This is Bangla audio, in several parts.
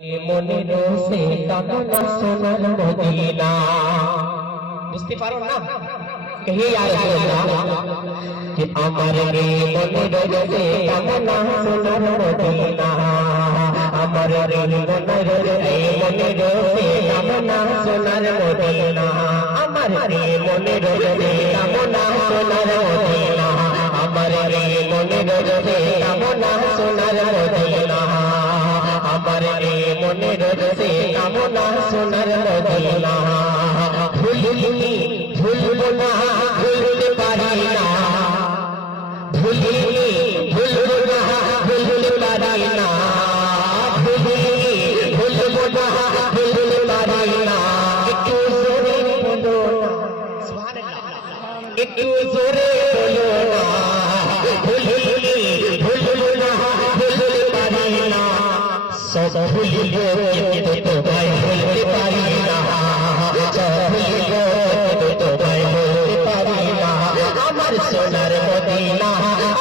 মনের সে কামনা সোনার মদিনা বুঝতে পারো না কহে ইয়া রাসূলুল্লাহ যে আমার রে মনের সে কামনা সোনার মদিনা আমার রে মনের সে কামনা সোনার মদিনা আমার রে মনের সে কামনা সোনার মদিনা আমার রে মনের সে কামনা সোনার মদিনা আমার এ মনের সে কামনা সোনার মদিনা ভুলবো না ভুলতে পারি না ভুলবো না ভুলতে পারি না ভুলবো না ভুলতে পারি না একটু জোরে বলো না সুবহানাল্লাহ একটু জোরে বলো না ভুলবো না ভুলতে পারি না সব ভুলবো কিন্তু তোমায় ভুলতে পারি না সব ভুলবো কিন্তু তোমায় ভুলতে পারি না আমার সোনার মদিনা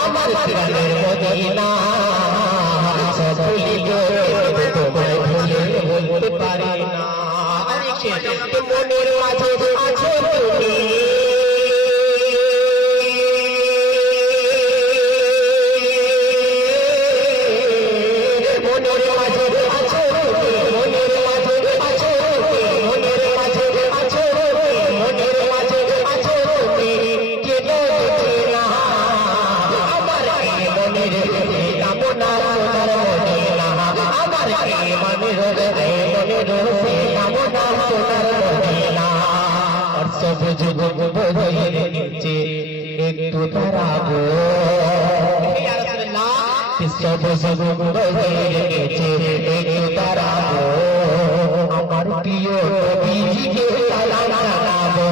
আমার প্রাণের মদিনা সব ভুলবো কিন্তু তোমায় ভুলতে পারি না মনের মাঝে আছো তুমি সবুজ বনের নিচে একটু দাঁড়াবো সবুজ বনের নিচে একটু দাঁড়াবো আমার প্রিয় নবীজিকে সালাম জানাবো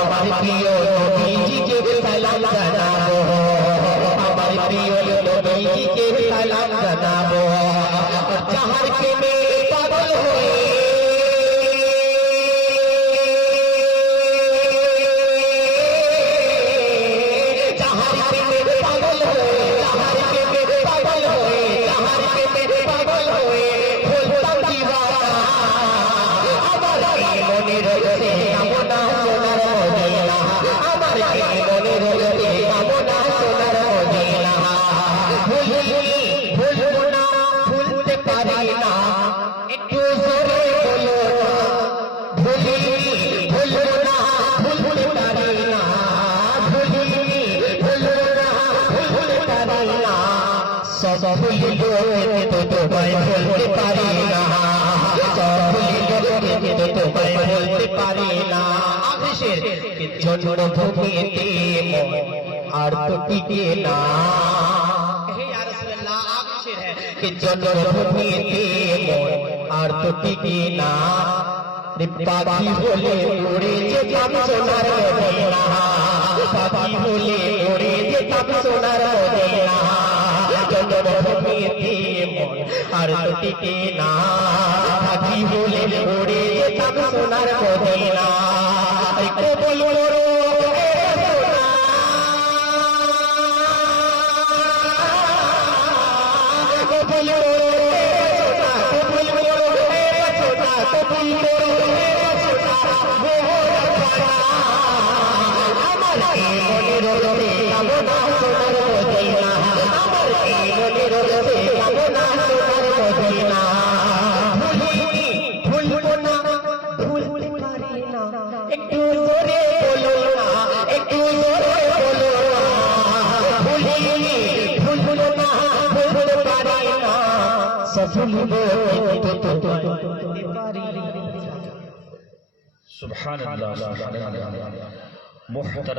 আমার প্রিয় নবীজিকে সালাম জানাবো আমার প্রিয় নবীজিকে সালাম জানাবো যাহার প্রেমে পাগল হয়ে সব ভুলবো কিন্তু তোমায় ভুলতে পারি না সব ভুলবো কিন্তু তোমায় ভুলতে পারি না আকাশের জন্য ভূমিতে মন আর তো টিকে না হে ইয়া রাসূলুল্লাহ আকাশের জন্য ভূমিতে মন আর তো টিকে না পাখি বলে উড়ে যেতাম সোনার মদিনা পাখি বলে উড়ে যেতাম সোনার মদিনা আর তো টিকে না পাখি বলে উড়ে যেতাম সোনার মদিনা কবুল করো কবুল করো আমার মনের রোদে কামনা সোনার মদিনা আমার মনের রোদে কামনা সোনার মদিনা ভুলবো না ভুলতে পারি না একটু জোরে বলো না একটু জোরে বলো না ভুলবো না ভুলতে পারি না সব ভুলবো কিন্তু তোমায় পারি না সুবহানাল্লাহ মুহতারাম